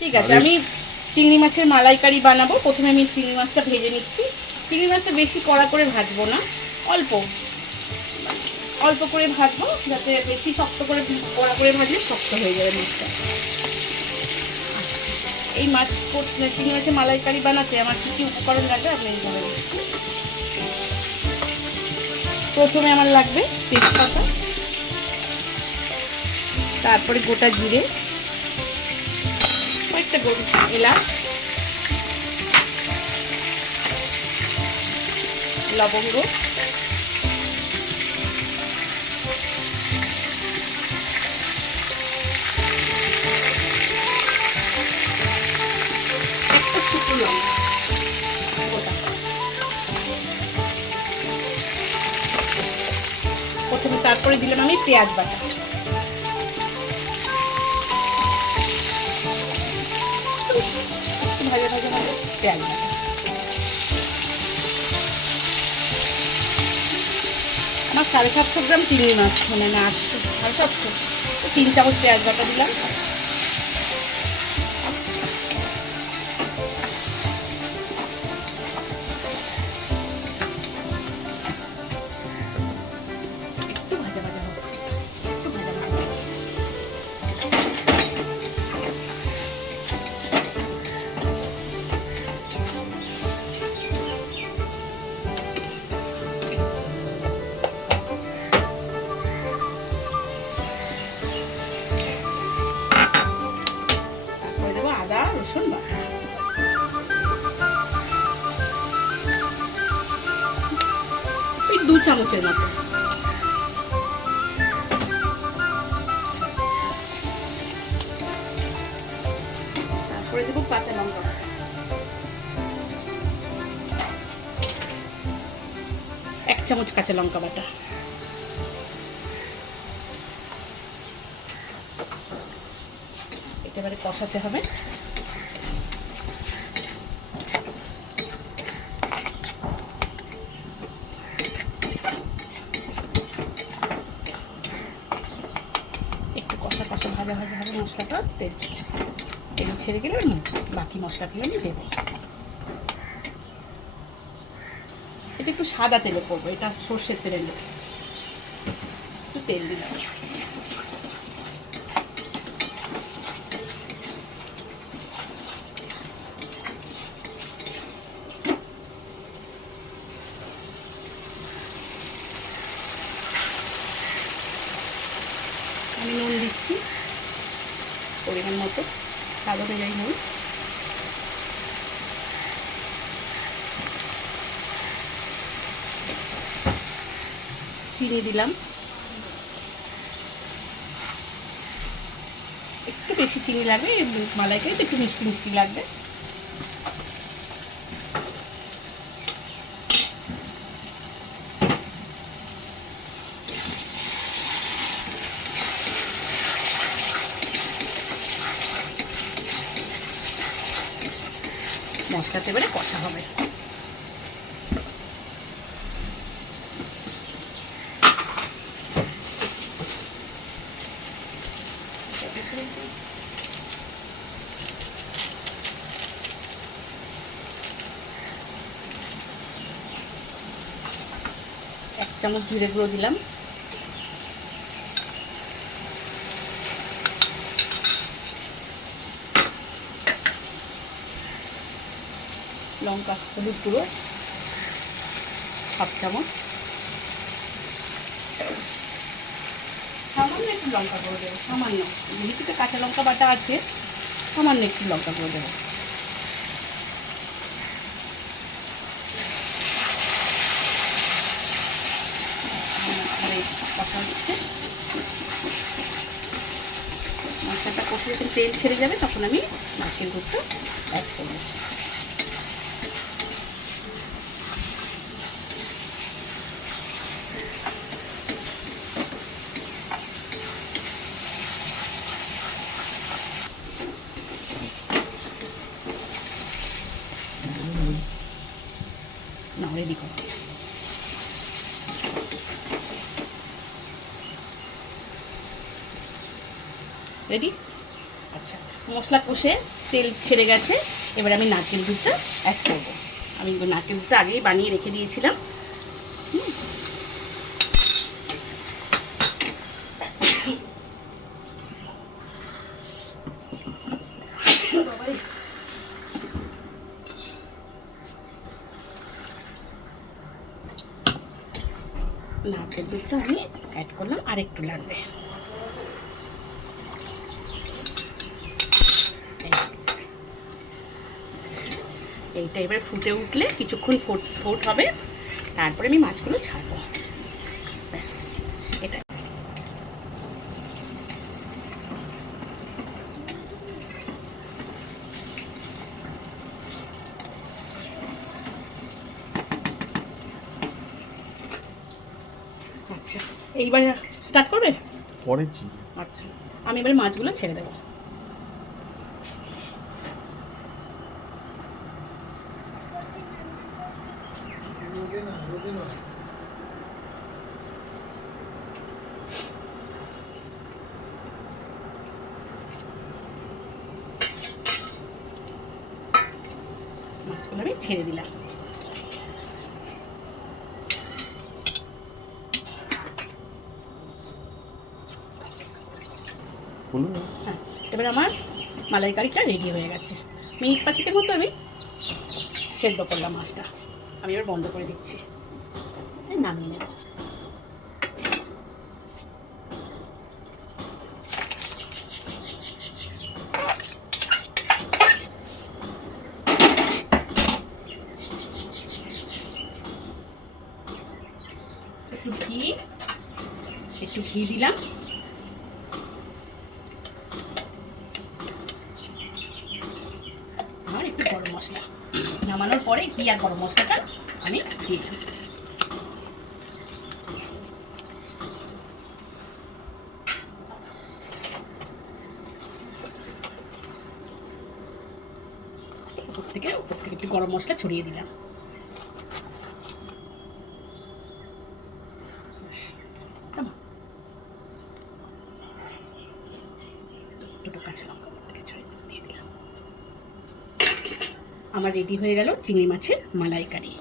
ঠিক আছে, আমি চিংড়ি মাছের মালাইকারি বানাবো। প্রথমে আমি চিংড়ি মাছটা ভেজে নিচ্ছি। চিংড়ি মাছটা বেশি কড়া করে ভাজবো না, অল্প অল্প করে ভাজবো, যাতে বেশি শক্ত করে কড়া করে ভাজলে শক্ত হয়ে যাবে মাছটা। এই চিংড়ি মাছের মালাইকারি বানাতে আমার কী কী উপকরণ লাগবে আপনি বলে দিচ্ছি। প্রথমে আমার লাগবে তেজপাতা, তারপরে গোটা জিরে, কয়েকটা এলাচ, লবঙ্গ, একটা শুকনো লঙ্কা গোটা। প্রথমে তারপরে দিলাম আমি পেঁয়াজ বাটা, ভাজা ভাজা ভাজা পেঁয়াজ বাটা। আমার 750 গ্রাম চিংড়ি মাছ, মানে না 800 750, 3 চামচ পেঁয়াজ বাটা দিলাম। একটু ভাজা ভাজা হবে, একটু ভাজা ভাজা হবে। তারপরে দেবো আদা রসুন বাটা, ওই 2 চামচের মতো। তারপরে দেবো কাঁচা লঙ্কা বাটা, 1 চামচ কাঁচা লঙ্কা বাটা। এটা এবারে কষাতে হবে। একটু কষা কষা ভাজা ভাজা হবে মশলাটা, তেল ছেড়ে গেলে বাকি মশলাগুলো আমি দেবো। এটা একটু সাদা তেলে করবো, এটা সর্ষের তেলে নেব। একটু তেল দিলাম। আমি নুন দিচ্ছি পরিমাণ মতো, স্বাদ অনুযায়ী নুন। চিনি দিলাম, একটু বেশি চিনি লাগবে, মালাইকারিতে একটু মিষ্টি মিষ্টি লাগবে। মশলাতে এবারে কষা হবে। এক চামচ জিরে গুঁড়ো দিলাম, লঙ্কা হলুদ গুঁড়ো 1/2 চামচ, সামান্য একটু লঙ্কা গুঁড়ো দেবো, সামান্য, যেহেতু কাঁচা লঙ্কা বাটা আছে সামান্য একটু লঙ্কা গুঁড়ো দেবো। কষা হচ্ছে, মশলাটা কষে যখন তেল ছেড়ে যাবে তখন আমি মাছের দুধটা অ্যাড করবো। না রেডি করো, রেডি। আচ্ছা, মশলা কষে তেল ছেড়ে গেছে, এবার আমি নারকেল দুধটা অ্যাড করবো। আমি নারকেল দুধটা আগেই বানিয়ে রেখে দিয়েছিলাম। নারকেল দুধটা আমি অ্যাড করলাম, আর একটু লাগবে। এইটা এবার ফুটে উঠলে কিছুক্ষণ ফোট হবে, তারপরে আমি মাছগুলো ছাড়বো। ব্যাস এটা। আচ্ছা, এইবার স্টার্ট করবে? করেছি। আচ্ছা, আমি এবার মাছগুলো ছেড়ে দেবো। মাছগুলো আমি ছেড়ে দিলাম। হ্যাঁ, এবার আমার মালাইকারিটা রেডি হয়ে গেছে। মিনিট 5 মতো আমি সেদ্ধ করলাম মাছটা। আমি এবার বন্ধ করে দিচ্ছি, নামিয়ে নেব। একটু ঘি দিলাম, আর একটু গরম মশলা। নামানোর পরে ঘি আর গরম মশলাটা আমি দিলাম। উপর থেকে একটু গরম মশলা ছড়িয়ে দিলাম। দুটো কাঁচা লঙ্কা উপর থেকে ছড়িয়ে দিয়ে দিলাম। আমার রেডি হয়ে গেল চিংড়ি মাছের মালাইকারি।